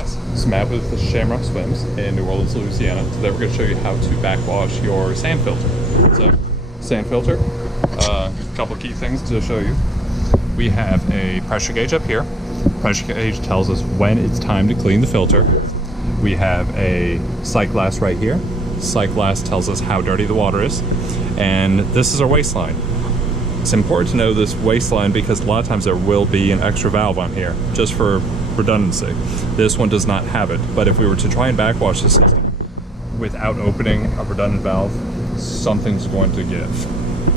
Yes, it's Matt with the Shamrock Swims in New Orleans, Louisiana. Today we're going to show you how to backwash your sand filter. So, sand filter, a couple of key things to show you. We have a pressure gauge up here. Pressure gauge tells us when it's time to clean the filter. We have a sight glass right here. Sight glass tells us how dirty the water is. And this is our waistline. It's important to know this waistline because a lot of times there will be an extra valve on here, just for redundancy. This one does not have it, but if we were to try and backwash the system without opening a redundant valve, something's going to give.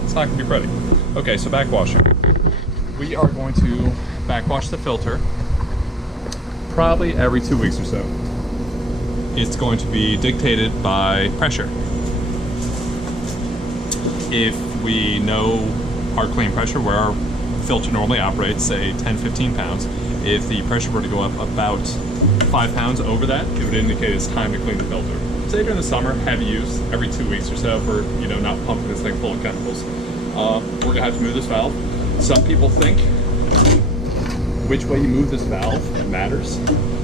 It's not going to be pretty. Okay, so backwashing. We are going to backwash the filter probably every 2 weeks or so. It's going to be dictated by pressure. If we know our clean pressure, where our filter normally operates, say 10-15 pounds, if the pressure were to go up about 5 pounds over that, it would indicate it's time to clean the filter. Say during the summer, heavy use, every 2 weeks or so for, not pumping this thing full of chemicals. We're gonna have to move this valve. Some people think which way you move this valve matters.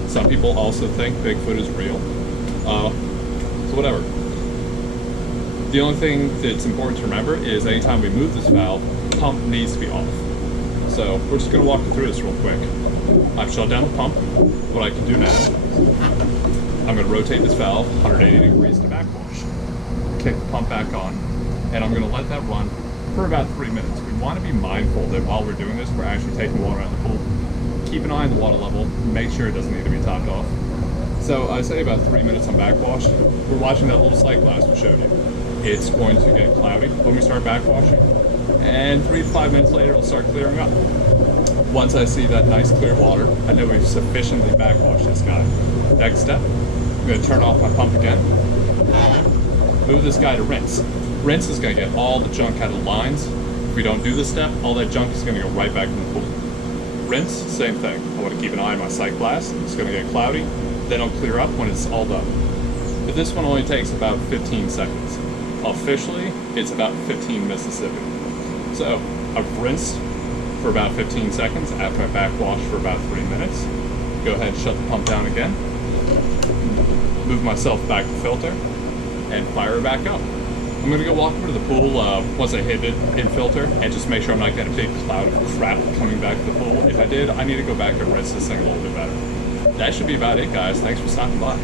Some people also think Bigfoot is real. So whatever. The only thing that's important to remember is anytime we move this valve, the pump needs to be off. So we're just gonna walk you through this real quick. I've shut down the pump. What I can do now, I'm going to rotate this valve 180 degrees to backwash. Kick the pump back on, and I'm going to let that run for about 3 minutes. We want to be mindful that while we're doing this, we're actually taking water out of the pool. Keep an eye on the water level, make sure it doesn't need to be topped off. So I say about 3 minutes on backwash. We're watching that little sight glass we showed you. It's going to get cloudy when we start backwashing, and 3 to 5 minutes later it'll start clearing up. Once I see that nice clear water, I know we've sufficiently backwashed this guy. Next step, I'm going to turn off my pump again. Move this guy to rinse. Rinse is going to get all the junk out of the lines. If we don't do this step, all that junk is going to go right back in the pool. Rinse, same thing. I want to keep an eye on my sight glass. It's going to get cloudy. Then it'll clear up when it's all done. But this one only takes about 15 seconds. Officially, it's about 15 Mississippi. So I've rinsed for about 15 seconds after I backwash for about 3 minutes. Go ahead and shut the pump down again. Move myself back to filter and fire it back up. I'm gonna go walk over to the pool once I hit it in filter and just make sure I'm not getting a big cloud of crap coming back to the pool. If I did, I need to go back and rinse this thing a little bit better. That should be about it, guys. Thanks for stopping by.